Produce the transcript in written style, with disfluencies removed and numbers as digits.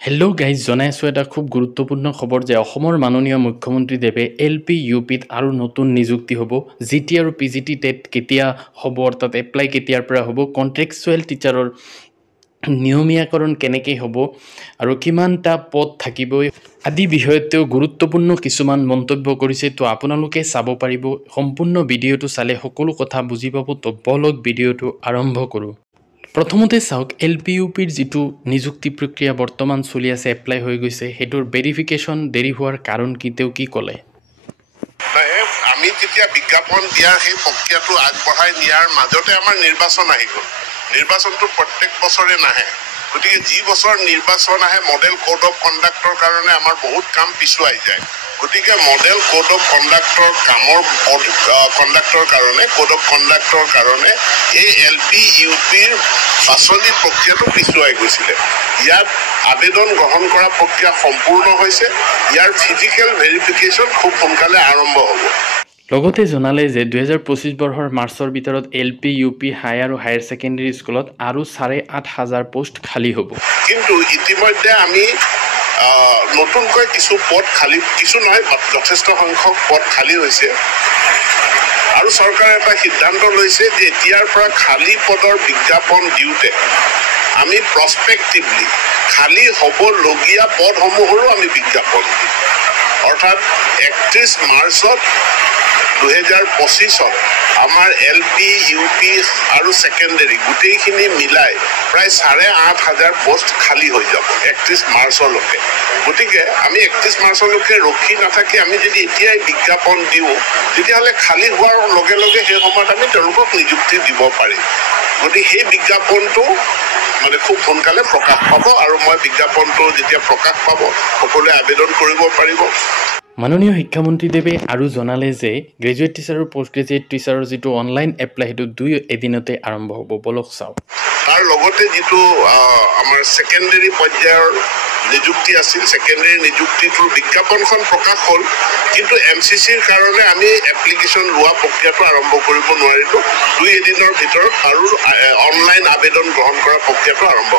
Hello' guys, জনাইছোঁ এটা খুব গুৰুত্বপূৰ্ণ খবৰ যে অসমৰ মাননীয় মুখ্যমন্ত্ৰী দেৱে LP UPত আৰু নতুন নিযুক্তি হ'ব। GT আৰু PGT টেট কেতিয়া হ'ব, অৰ্থাৎ এপ্লাই কেতিয়াৰ পৰা হ'ব, কণ্ট্ৰেকচুৱেল টিচাৰৰ নিয়মীয়াকৰণ কেনেকৈ হ'ব আৰু কিমানটা পদ থাকিব আদি বিষয়ত তেওঁ গুৰুত্বপূৰ্ণ কিছুমান মন্তব্য কৰিছে। তো আপোনালোকে চাব পাৰিব। সম্পূৰ্ণ ভিডিঅ'টো চালে সকলো কথা বুজি পাব। তো বলক ভিডিঅ'টো আৰম্ভ কৰোঁ। প্ৰথমতে চাওক, LP UPৰ যিটো নিযুক্তি প্ৰক্ৰিয়া বৰ্তমান চলি আছে, এপ্লাই হৈ গৈছে, সেইটোৰ ভেৰিফিকেশ্যন দেৰি হোৱাৰ কাৰণ কি, তেওঁ কি ক'লে? আমি যেতিয়া বিজ্ঞাপন দিয়া সেই প্ৰক্ৰিয়াটো আগবঢ়াই নিয়াৰ মাজতে আমাৰ নিৰ্বাচন আহি গ'ল। নিৰ্বাচনটো প্ৰত্যেক বছৰে নাহে, গতিকে যি বছৰ নিৰ্বাচন আহে মডেল কোড অফ কণ্ডাক্টৰ কাৰণে আমাৰ বহুত কাম পিছুৱাই যায়। গতিকে মডেল কোড অফ কণ্ডাক্টৰ কাৰণে এই LP UPৰ বাছনি প্ৰক্ৰিয়াটো পিছুৱাই গৈছিলে। ইয়াত আবেদন গ্ৰহণ কৰা প্ৰক্ৰিয়া সম্পূৰ্ণ হৈছে। ইয়াৰ ফিজিকেল ভেৰিফিকেশ্যন খুব সোনকালে আৰম্ভ হ'ব। লগতে জনালে যে 2025 বৰ্ষৰ মাৰ্চৰ ভিতৰত LP UP হাই আৰু হায়াৰ ছেকেণ্ডেৰী স্কুলত আৰু 8,500 পোষ্ট খালী হ'ব। কিন্তু ইতিমধ্যে আমি নতুনকৈ কিছু পদ খালী, কিছু নহয় যথেষ্ট সংখ্যক পদ খালী হৈছে আৰু চৰকাৰে এটা সিদ্ধান্ত লৈছে যে এতিয়াৰ পৰা খালী পদৰ বিজ্ঞাপন দিওঁতে আমি প্ৰস্পেক্টিভলি খালী হ'বলগীয়া পদসমূহৰো আমি বিজ্ঞাপন দিম। অৰ্থাৎ 31 মাৰ্চত 2025 আমাৰ LP UP আৰু ছেকেণ্ডেৰী গোটেইখিনি মিলাই প্ৰায় 8,500 পোষ্ট খালী হৈ যাব 31 মাৰ্চলৈকে। গতিকে আমি 31 মাৰ্চলৈকে ৰখি নাথাকি আমি যদি এতিয়াই বিজ্ঞাপন দিওঁ, তেতিয়াহ'লে খালী হোৱাৰ লগে লগে সেই সময়ত আমি তেওঁলোকক নিযুক্তি দিব পাৰিম। গতিকে সেই বিজ্ঞাপনটো খুব সোনকালে প্ৰকাশ পাব আৰু মই বিজ্ঞাপনটো যেতিয়া প্ৰকাশ পাব সকলোৱে আবেদন কৰিব পাৰিব। মাননীয় শিক্ষামন্ত্ৰীদেৱে আৰু জনালে যে গ্ৰেজুৱেট টিচাৰ আৰু পষ্ট গ্ৰেজুৱেট টিচাৰৰ যিটো অনলাইন এপ্লাই, সেইটো 2 এদিনতে আৰম্ভ হ'ব। বলক চাওঁ। তাৰ লগতে যিটো আমাৰ ছেকেণ্ডেৰী পৰ্যায়ৰ নিযুক্তি আছিল, ছেকেণ্ডেৰী নিযুক্তিটোৰ বিজ্ঞাপনখন প্ৰকাশ হ'ল, কিন্তু MCCৰ কাৰণে আমি এপ্লিকেশ্যন লোৱা প্ৰক্ৰিয়াটো আৰম্ভ কৰিব নোৱাৰিলোঁ। 2 এদিনৰ ভিতৰত আৰু অনলাইন আবেদন গ্ৰহণ কৰা প্ৰক্ৰিয়াটো আৰম্ভ